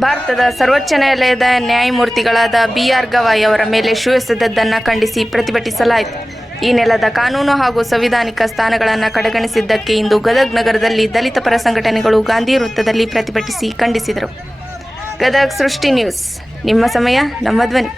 ಭಾರತದ ಸರ್ವೋಚ್ಚ ನ್ಯಾಯಾಲಯದ ನ್ಯಾಯಮೂರ್ತಿಗಳಾದ ಬಿ ಆರ್ ಗವಾಯ್ ಅವರ ಮೇಲೆ ಶೂ ಎಸೆದದ್ದನ್ನು ಖಂಡಿಸಿ ಪ್ರತಿಭಟಿಸಲಾಯಿತು. ಈ ನೆಲದ ಕಾನೂನು ಹಾಗೂ ಸಂವಿಧಾನಿಕ ಸ್ಥಾನಗಳನ್ನು ಕಡೆಗಣಿಸಿದ್ದಕ್ಕೆ ಇಂದು ಗದಗ್ ನಗರದಲ್ಲಿ ದಲಿತ ಪರ ಸಂಘಟನೆಗಳು ಗಾಂಧಿ ವೃತ್ತದಲ್ಲಿ ಪ್ರತಿಭಟಿಸಿ ಖಂಡಿಸಿದರು. ಗದಗ್ ಸೃಷ್ಟಿ ನ್ಯೂಸ್. ನಿಮ್ಮ ಸಮಯ, ನಮ್ಮ ಧ್ವನಿ.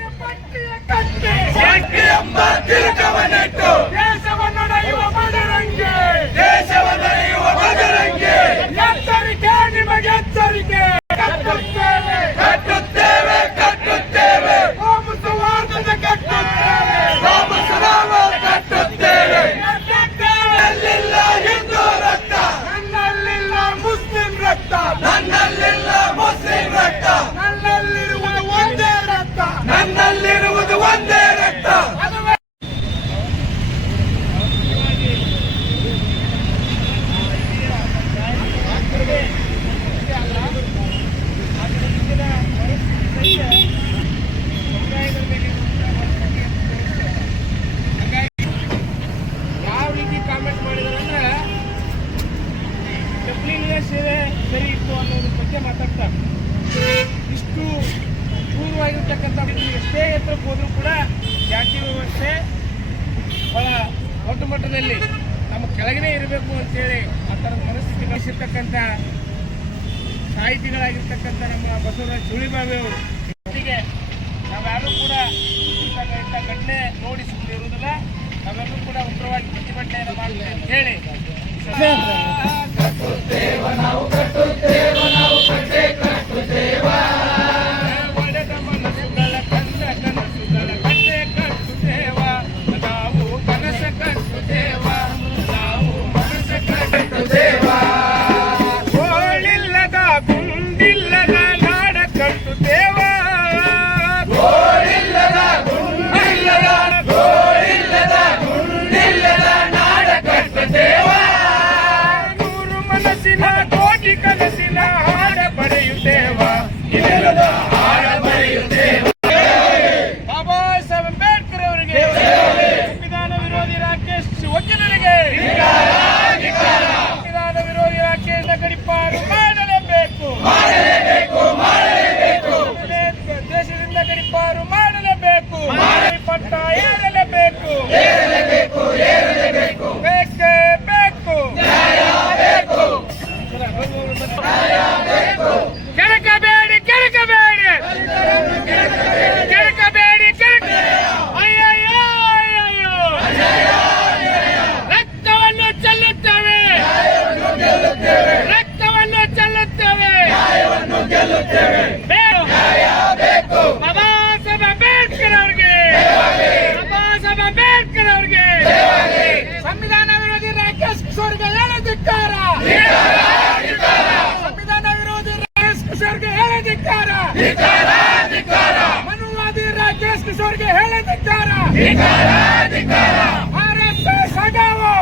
ಕಾಮೆಂಟ್ ಮಾಡಿದಾರೆ ಅಂದ್ರೆ ಚಪ್ಪಲಿಗೆ ಸೀರೆ ಇತ್ತು ಅನ್ನೋದ್ರ ಬಗ್ಗೆ ಮಾತಾಡ್ತಾರೆ. ಇಷ್ಟು ಪೂರ್ವವಾಗಿರ್ತಕ್ಕಂಥ ಎಷ್ಟೇ ಎತ್ತರಕ್ಕೆ ಹೋದ್ರೂ ಕೂಡ ಜಾತಿ ವ್ಯವಸ್ಥೆ ಬಹಳ ದೊಡ್ಡ ಮಟ್ಟದಲ್ಲಿ ನಮ್ಮ ಕೆಳಗಡೆ ಇರಬೇಕು ಅಂತೇಳಿ ಆ ಥರದ ಮನಸ್ಥಿತಿ ಬಳಸಿರ್ತಕ್ಕಂಥ ಸಾಹಿತಿಗಳಾಗಿರ್ತಕ್ಕಂಥ ನಮ್ಮ ಬಸವರಾಜ ಚುಳಿಬಾವಿ ಅವರು. ಜೊತೆಗೆ ನಾವ್ಯಾರೂ ಕೂಡ ಘಟನೆ ನಾವೆಲ್ಲರೂ ಕೂಡ ಉಗ್ರವಾಗಿ ಪ್ರತಿಭಟನೆಯನ್ನು ಮಾಡ್ತೇವೆ ಅಂತ ಹೇಳಿ. ಹೇಳೋದಿಕ್ಕಾರ ಮನುವಾದಿ ರಾಕೇಶ್ ಕಿಶೋರ್ಗೆ ಹೇಳೋದಿಕ್ಕಾರ ಆರ್ ಎಸ್ ಎಸ್ ಹಟಾವೋ